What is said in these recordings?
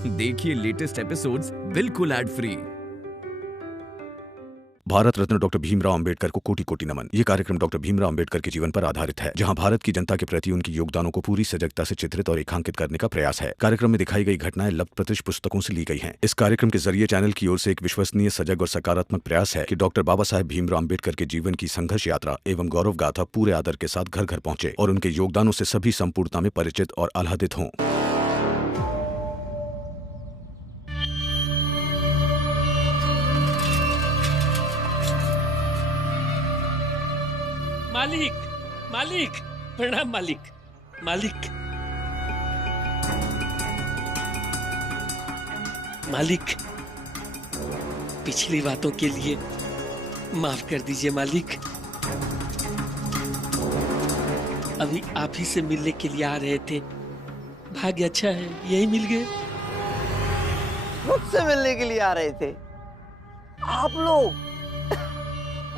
देखिए latest episodes बिल्कुल ad free. Bharat Ratna doctor Bhimrao Ambedkar को कोटि कोटि नमन। ये कार्यक्रम डॉक्टर भीमराव अंबेडकर के जीवन पर आधारित है, जहां भारत की जनता के प्रति उनकी योगदानों को पूरी सजगता से चित्रित और रेखांकित करने का प्रयास है। कार्यक्रम में दिखाई गई घटनाएं लब्ध प्रतिष्ठ पुस्तकों से ली गई हैं। इस कार्यक्रम के जरिए चैनल की ओर से एक विश्वसनीय, सजग और सकारात्मक प्रयास है कि डॉक्टर बाबा साहेब भीमराव अंबेडकर के जीवन की संघर्ष यात्रा एवं गौरव गाथा पूरे आदर के साथ घर घर पहुंचे और उनके योगदानों से सभी संपूर्णता में परिचित और आह्लादित हों। मालिक, मालिक, प्रणाम मालिक, मालिक, मालिक, पिछली बातों के लिए माफ कर दीजिए मालिक। अभी आप ही से मिलने के लिए आ रहे थे, भाग्य अच्छा है यही मिल गए। मुझसे मिलने के लिए आ रहे थे आप लोग?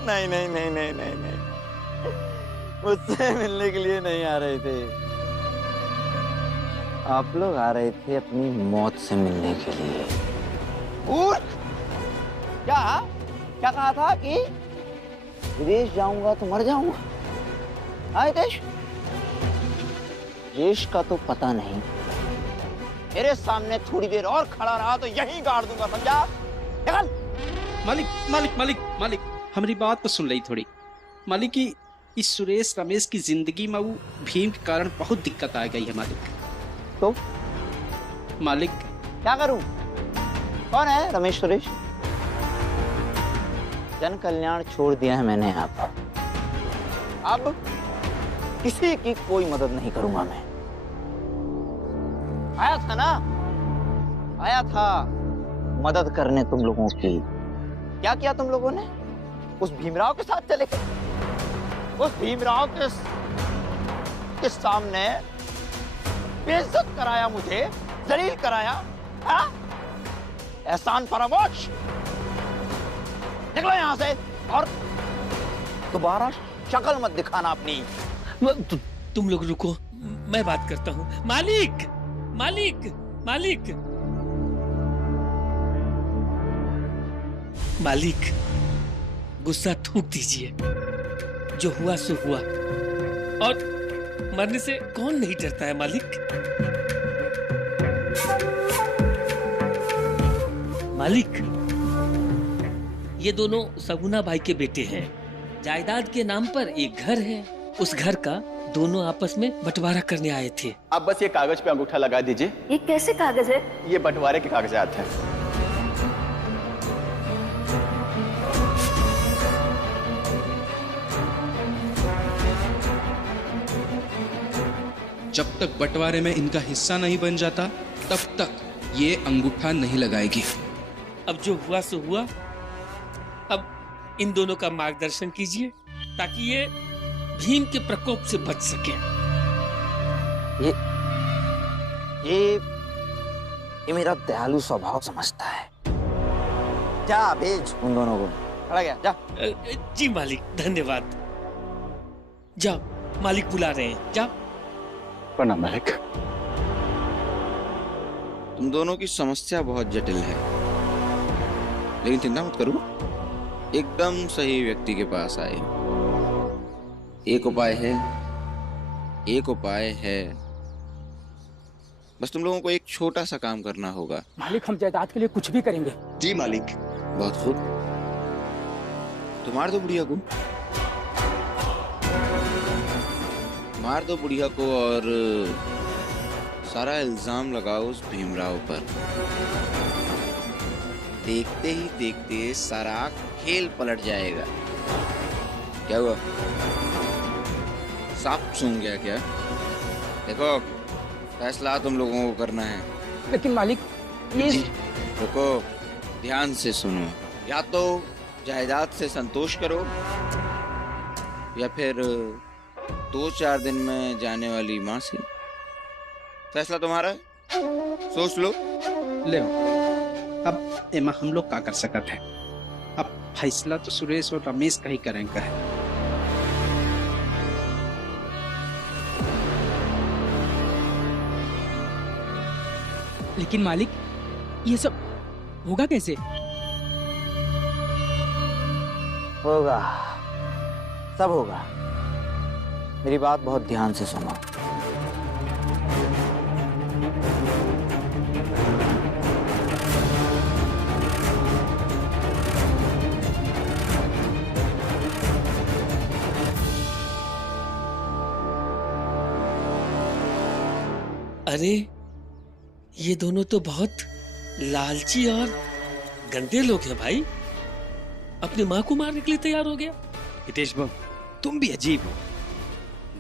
नहीं नहीं नहीं नहीं नहीं नहीं, मुझसे मिलने के लिए नहीं आ रहे थे। आप लोग आ रहे थे अपनी मौत से मिलने के लिए। क्या क्या कहा था कि विदेश जाऊंगा तो मर जाऊंगा? आए देश का तो पता नहीं, मेरे सामने थोड़ी देर और खड़ा रहा तो यहीं गाड़ दूंगा, समझा? निकल। मालिक मालिक मालिक मालिक, हमारी बात तो सुन रही थोड़ी। मालिक की इस सुरेश रमेश की जिंदगी में वो भीम के कारण बहुत दिक्कत आ गई है मालिक। तो मालिक क्या करूं? कौन है रमेश सुरेश? जन कल्याण छोड़ दिया है मैंने आप। अब किसी की कोई मदद नहीं करूंगा मैं। आया था ना, आया था मदद करने तुम लोगों की। क्या किया तुम लोगों ने? उस भीमराव के साथ चले गए, उस भीमराव के सामने बेइज्जत कराया, मुझे जलील कराया। हाँ? एहसान फरामोश। निकलो यहां से और दोबारा शक्ल मत दिखाना अपनी। तुम लोग रुको, मैं बात करता हूँ। मालिक, मालिक, मालिक, मालिक, गुस्सा थूक दीजिए। जो हुआ सो हुआ, और मरने से कौन नहीं डरता है मालिक? मालिक, ये दोनों सगुना भाई के बेटे हैं। जायदाद के नाम पर एक घर है, उस घर का दोनों आपस में बंटवारा करने आए थे। आप बस ये कागज पे अंगूठा लगा दीजिए। ये कैसे कागज है? ये बंटवारे के कागजात हैं। जब तक बंटवारे में इनका हिस्सा नहीं बन जाता तब तक ये अंगूठा नहीं लगाएगी। अब जो हुआ सो हुआ, अब इन दोनों का मार्गदर्शन कीजिए ताकि ये भीम के प्रकोप से बच सके। ये मेरा दयालु स्वभाव समझता है। जा भेज उन दोनों को। खड़ा गया, जा। जी मालिक, धन्यवाद। जाओ, मालिक बुला रहे हैं, जाओ। प्रणाम मालिक। तुम दोनों की समस्या बहुत जटिल है, लेकिन चिंता मत करो, एकदम सही व्यक्ति के पास आए। एक उपाय है, बस तुम लोगों को एक छोटा सा काम करना होगा। मालिक, हम जायदाद के लिए कुछ भी करेंगे। जी मालिक। बहुत खूब, तो मार दो बुढ़िया को, मार दो बुढ़िया को और सारा इल्जाम लगाओ उस भीमराव पर। देखते ही देखते सारा खेल पलट जाएगा। क्या हुआ, सांप सूंघ गया क्या? देखो, फैसला तुम लोगों को करना है। लेकिन मालिक, ये रुको, ध्यान से सुनो। या तो जायदाद से संतोष करो, या फिर 2-4 दिन में जाने वाली माँ से। फैसला तुम्हारा है, सोच लो। ले अब एमा हम लोग क्या कर सकते हैं? अब फैसला तो सुरेश और रमेश का ही करेंगे। लेकिन मालिक, ये सब होगा कैसे? होगा, सब होगा। मेरी बात बहुत ध्यान से सुनो। अरे ये दोनों तो बहुत लालची और गंदे लोग हैं भाई। अपनी माँ को मारने के लिए तैयार हो गया। हितेश बाबू, तुम भी अजीब हो।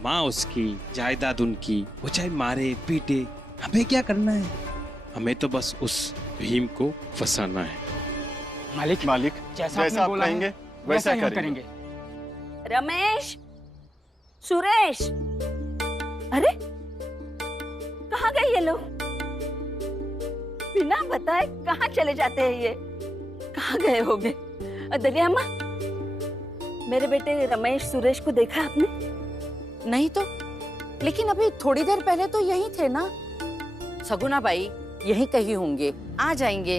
माँ उसकी, जायदाद उनकी, वो चाहे मारे पीटे, हमें क्या करना है? हमें तो बस उस भीम को फंसाना है। मालिक, मालिक जैसा जैसा आप बोला कहेंगे है, वैसा ही हम करेंगे। रमेश, सुरेश, अरे कहाँ गए ये लोग? बिना बताए कहाँ चले जाते हैं ये? कहाँ गए होंगे? दरिया अम्मा, मेरे बेटे रमेश सुरेश को देखा आपने? नहीं तो, लेकिन अभी थोड़ी देर पहले तो यही थे ना। सगुना बाई यही कहीं होंगे, आ जाएंगे।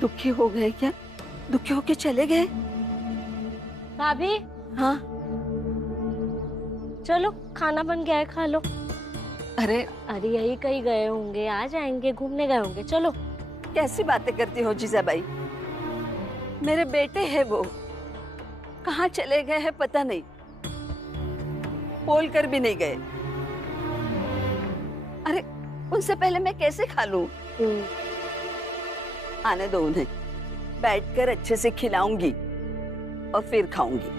दुखी हो गए क्या? दुखी होके चले गए? भाभी, हाँ चलो खाना बन गया है, खा लो। अरे अरे यही कहीं गए होंगे, आ जाएंगे, घूमने गए होंगे। चलो। कैसी बातें करती हो जीजाबाई? मेरे बेटे हैं वो, कहाँ चले गए हैं पता नहीं, बोल कर भी नहीं गए। अरे उनसे पहले मैं कैसे खा लूं? आने दो उन्हें, बैठकर अच्छे से खिलाऊंगी और फिर खाऊंगी।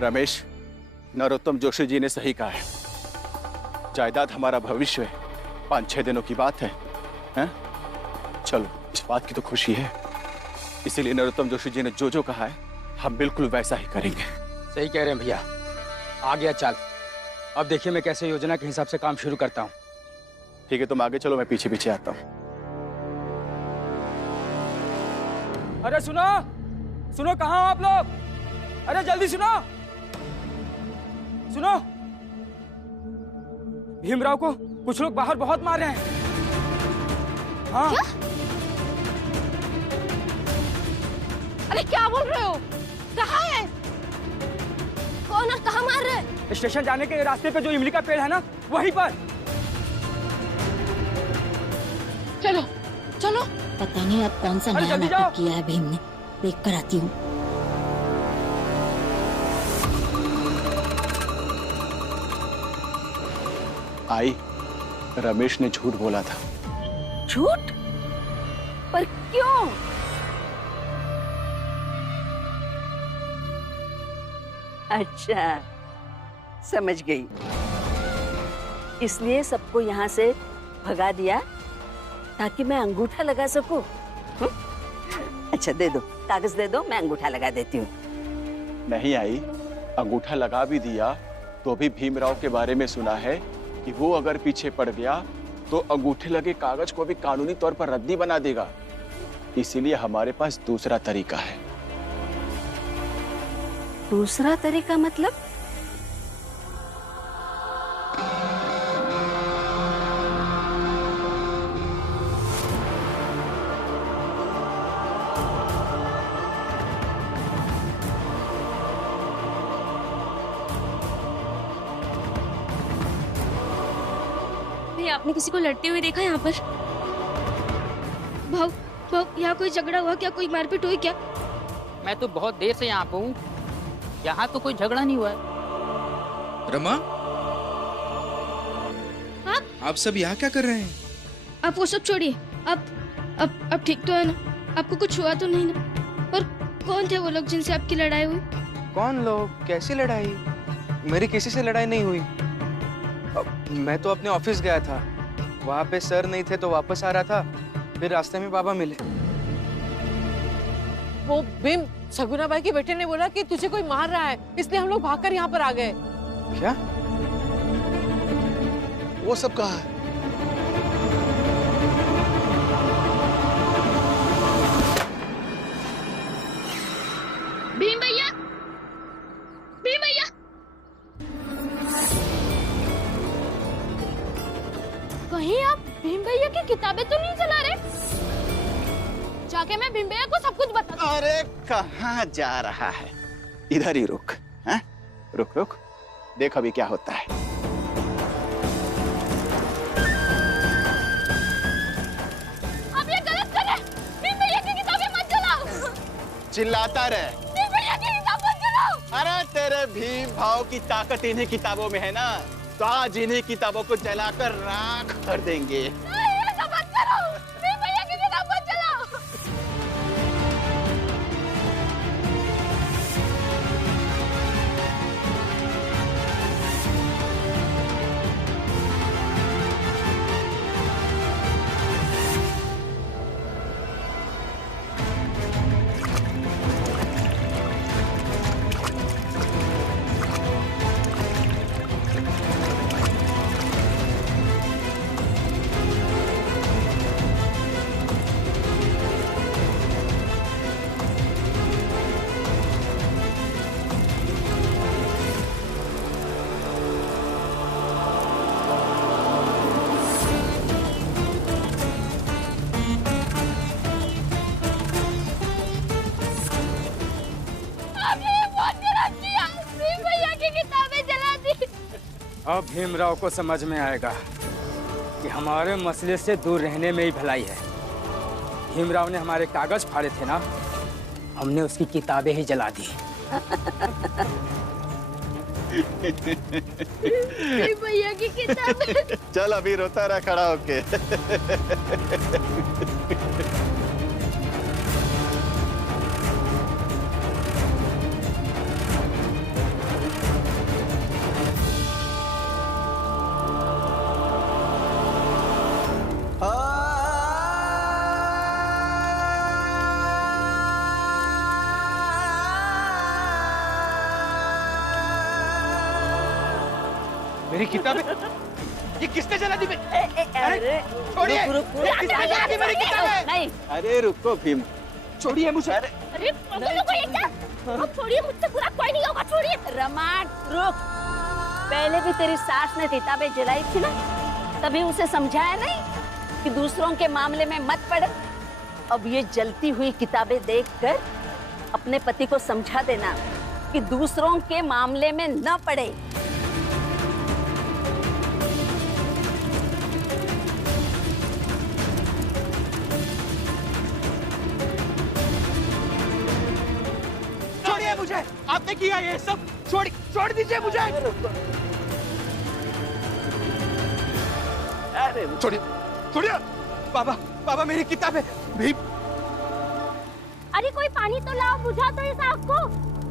रमेश, नरोत्तम जोशी जी ने सही कहा है। जायदाद हमारा भविष्य है, 5-6 दिनों की बात है, हैं? चलो, इस बात की तो खुशी है, इसीलिए नरोत्तम जोशी जी ने जो जो कहा है हम बिल्कुल वैसा ही करेंगे। सही कह रहे हैं भैया, आ गया चाल। अब देखिए मैं कैसे योजना के हिसाब से काम शुरू करता हूँ। ठीक है, तुम आगे चलो, मैं पीछे पीछे आता हूँ। अरे सुनो सुनो, कहाँ हो आप लोग? अरे जल्दी सुनो सुनो, भीमराव को कुछ लोग बाहर बहुत मार रहे हैं। हाँ। क्या? अरे क्या बोल रहे हो? कहाँ है? कौन और कहाँ मार रहे हैं? स्टेशन जाने के रास्ते पे जो इमली का पेड़ है ना, वहीं पर। चलो चलो। पता नहीं अब कौन सा नया नाटक किया है भीम ने, देख कर आती हूँ। आई, रमेश ने झूठ बोला था। झूठ? पर क्यों? अच्छा, समझ गई। इसलिए सबको यहाँ से भगा दिया ताकि मैं अंगूठा लगा सकूं। अच्छा दे दो, कागज दे दो, मैं अंगूठा लगा देती हूँ। नहीं आई, अंगूठा लगा भी दिया तो भी भीमराव के बारे में सुना है कि वो अगर पीछे पड़ गया तो अंगूठे लगे कागज को भी कानूनी तौर पर रद्दी बना देगा। इसीलिए हमारे पास दूसरा तरीका है। दूसरा तरीका मतलब? आपने किसी को लड़ते हुए देखा यहाँ पर? भाव, यहाँ कोई झगड़ा हुआ क्या? कोई मारपीट हुई क्या? मैं तो बहुत देर से यहाँ पे हूँ, यहाँ तो कोई झगड़ा नहीं हुआ है। रमा, आप सब यहाँ क्या कर रहे हैं? आप वो सब छोड़िए, अब ठीक तो है ना? आपको कुछ हुआ तो नहीं ना? और कौन थे वो लोग जिनसे आपकी लड़ाई हुई? कौन लोग? कैसी लड़ाई? मेरी किसी से लड़ाई नहीं हुई। मैं तो अपने ऑफिस गया था, वहाँ पे सर नहीं थे तो वापस आ रहा था, फिर रास्ते में बाबा मिले। वो भीम, सगुना बाई के बेटे ने बोला कि तुझे कोई मार रहा है, इसलिए हम लोग भागकर यहाँ पर आ गए। क्या? वो सब कहाँ है? भीम भैया, भीम भैया, कहीं आप भीम भैया की किताबें तो नहीं जला रहे? जाके मैं भीम भैया को सब कुछ बता दूं। अरे कहाँ जा रहा है? इधर ही रुक, हैं? रुक रुक, देख अभी क्या होता है। आप ये गलत कर रहे हैं। भीम भैया की किताबें मत जलाओ। चिल्लाता रहे। भीम भैया की किताब मत जलाओ। अरे तेरे भीम भाव की ताकत इन्हीं किताबों में है ना, तो आज इन्हीं किताबों को जलाकर राख कर देंगे। नहीं, ऐसा मत करो। भीम भैया की किताब मत जलाओ। अब भीमराव को समझ में आएगा कि हमारे मसले से दूर रहने में ही भलाई है। भीमराव ने हमारे कागज फाड़े थे ना, हमने उसकी किताबें ही जला दी। भैया की किताबें। चल अभी रोता रहा खड़ा होके। मेरी किताबें ये किसने जला दी? अरे छोड़िए, किसने जला दी मेरी किताबें? नहीं, अरे रुको भीम, छोड़िए मुझे। अरे अब छोड़िए, मुझसे बुरा कोई नहीं होगा, छोड़िए। रमा रुक, पहले भी तेरी सास ने किताबें जलाई थी ना, तभी उसे समझाया नहीं कि दूसरों के मामले में मत पड़े। अब ये जलती हुई किताबें देखकर अपने पति को समझा देना कि दूसरों के मामले में न पड़े। छोड़िए मुझे, आपने किया ये सब, छोड़ दीजिए मुझे। अरे छोड़िए, बाबा मेरी किताबें। भीम, अरे कोई पानी तो लाओ, बुझा दो इस आग को,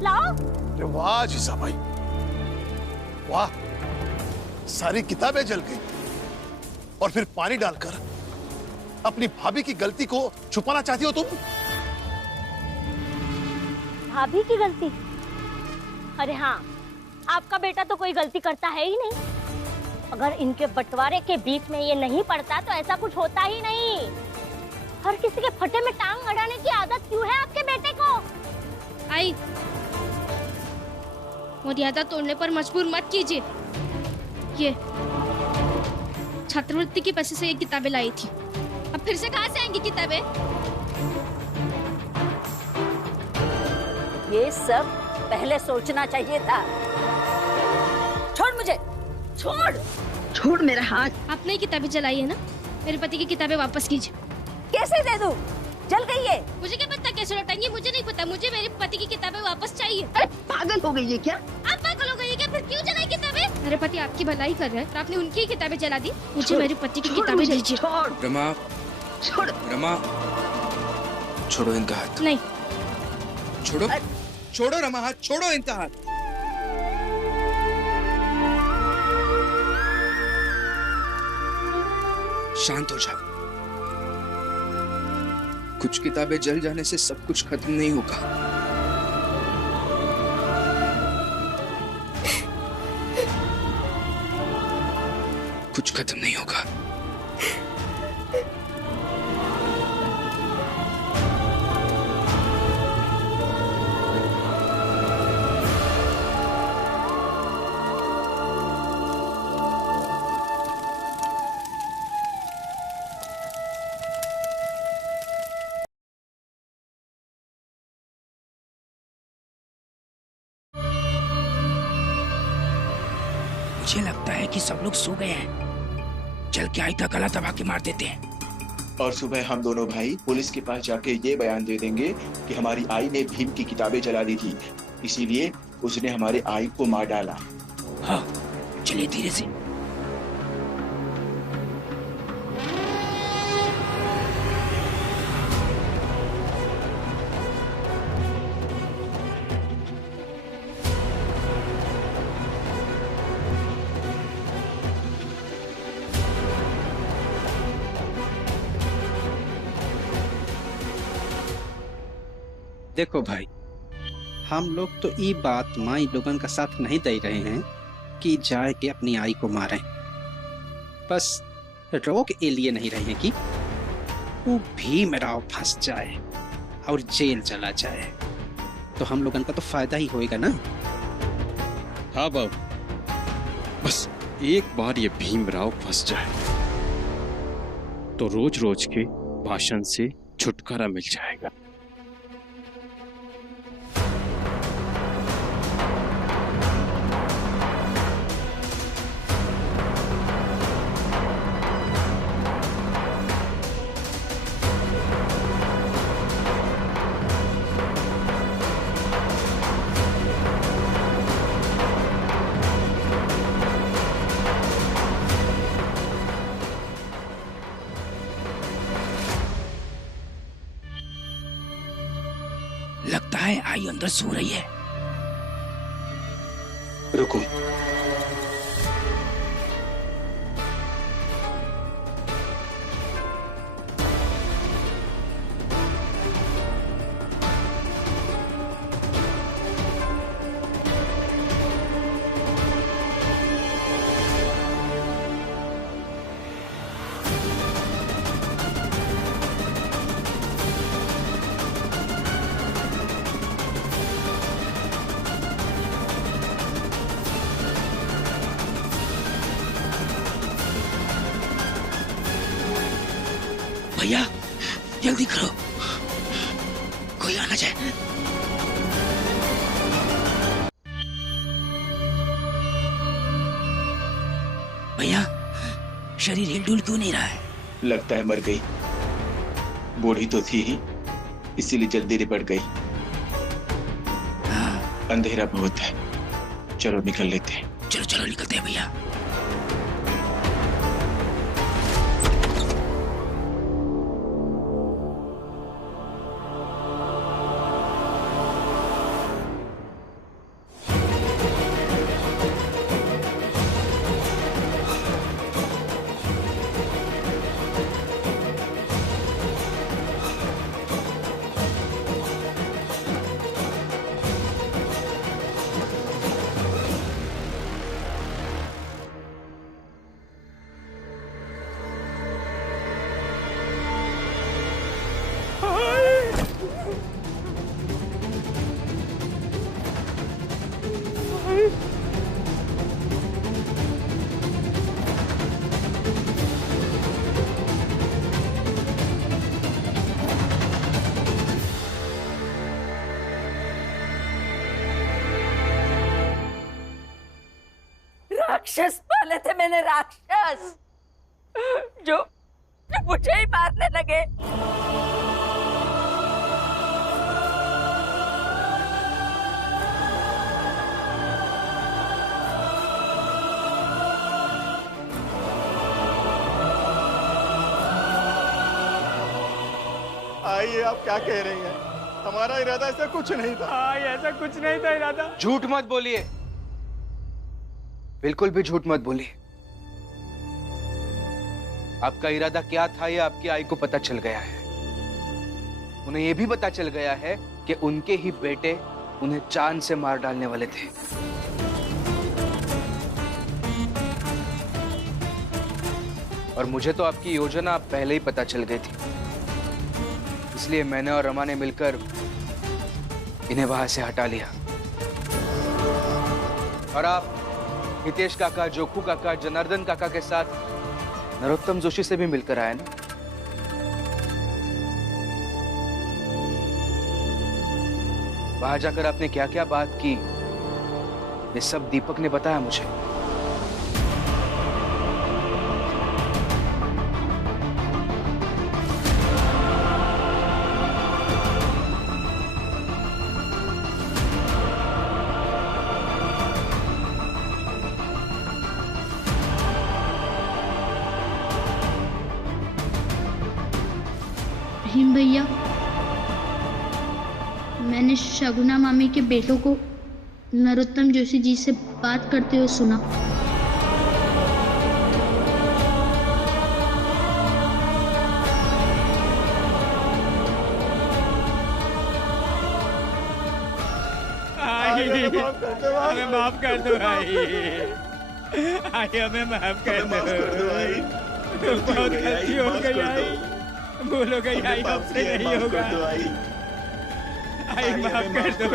लाओ। अरे वाह जीजा भाई, वाह, सारी किताबें जल गई और फिर पानी डालकर अपनी भाभी की गलती को छुपाना चाहती हो तुम? भाभी की गलती? अरे हाँ, आपका बेटा तो कोई गलती करता है ही नहीं। अगर इनके बंटवारे के बीच में ये नहीं पड़ता तो ऐसा कुछ होता ही नहीं। हर किसी के फटे में टांग अड़ाने की आदत क्यों है आपके बेटे को? आई, मर्यादा तोड़ने पर मजबूर मत कीजिए। ये छात्रवृत्ति के पैसे से ये किताबें लाई थी, अब फिर से कहाँ से आएंगी किताबें? ये सब पहले सोचना चाहिए था। छोड़ मुझे, छोड़ मेरा हाथ। आपने ही किताबें जलाई है ना, मेरे पति की किताबें वापस कीजिए। कैसे दे दूं? जल गई है। मुझे क्या पता कैसे लौटाएंगे, मुझे नहीं पता, मुझे मेरे पति की किताबें वापस चाहिए। पागल हो गई है क्या? आप पागल हो गई है क्या? फिर क्यों जलाई किताबें? मेरे पति आपकी भलाई कर रहे हैं और आपने उनकी ही किताबें जला दी। मुझे मेरे पति की किताबें दीजिए। रमा, रमा, छोड़ो इनका हाथ। नहीं, छोड़ो रमा, हाथ छोड़ो इनका हाथ। शांत हो जाओ। कुछ किताबें जल जाने से सब कुछ खत्म नहीं होगा। कुछ खत्म नहीं होगा। मुझे लगता है कि सब लोग सो गए हैं। चल के आई तक गला दबा के मार देते हैं। और सुबह हम दोनों भाई पुलिस के पास जाके ये बयान दे देंगे कि हमारी आई ने भीम की किताबें जला दी थी, इसीलिए उसने हमारे आई को मार डाला। हाँ, चलिए धीरे से। देखो भाई, हम लोग तो ये बात माई लोगन का साथ नहीं दे रहे हैं कि जाए के अपनी आई को मारें। बस रोक ये लिए नहीं रहे हैं कि वो भीमराव फंस जाए और जेल चला जाए, तो हम लोगन का तो फायदा ही होएगा ना। हाँ बाबू, बस एक बार ये भीमराव फंस जाए तो रोज रोज के भाषण से छुटकारा मिल जाएगा। लगता है आई अंदर सो रही है। रुको, भैया जल्दी करो, कोई आना जाए। भैया शरीर हिलडुल क्यों नहीं रहा है? लगता है मर गई। बूढ़ी तो थी ही, इसीलिए जल्दी लिपट गई। अंधेरा बहुत है, चलो निकल लेते हैं। चलो चलो निकलते हैं भैया। राक्षस पाले थे मैंने, राक्षस जो मुझे ही मारने लगे। आइए, आप क्या कह रही हैं? हमारा इरादा ऐसा कुछ नहीं था। हाँ, ऐसा कुछ नहीं था इरादा। झूठ मत बोलिए, बिल्कुल भी झूठ मत बोलिए। आपका इरादा क्या था ये आपकी आई को पता चल गया है। उन्हें यह भी पता चल गया है कि उनके ही बेटे उन्हें चांद से मार डालने वाले थे। और मुझे तो आपकी योजना पहले ही पता चल गई थी, इसलिए मैंने और रमा ने मिलकर इन्हें वहां से हटा लिया। और आप हितेश काका, जोखू काका, जनार्दन काका के साथ नरोत्तम जोशी से भी मिलकर आए ना। वहां जाकर आपने क्या क्या बात की, ये सब दीपक ने बताया मुझे। भीम भैया, मैंने शगुना मामी के बेटों को नरोत्तम जोशी जी से बात करते हुए सुना। हमें माफ कर दो भाई, आई हमें माफ कर दो भाई, बहुत गलती हो गई आई, बोलो गई आई, हमसे नहीं होगा, आई माफ कर दो।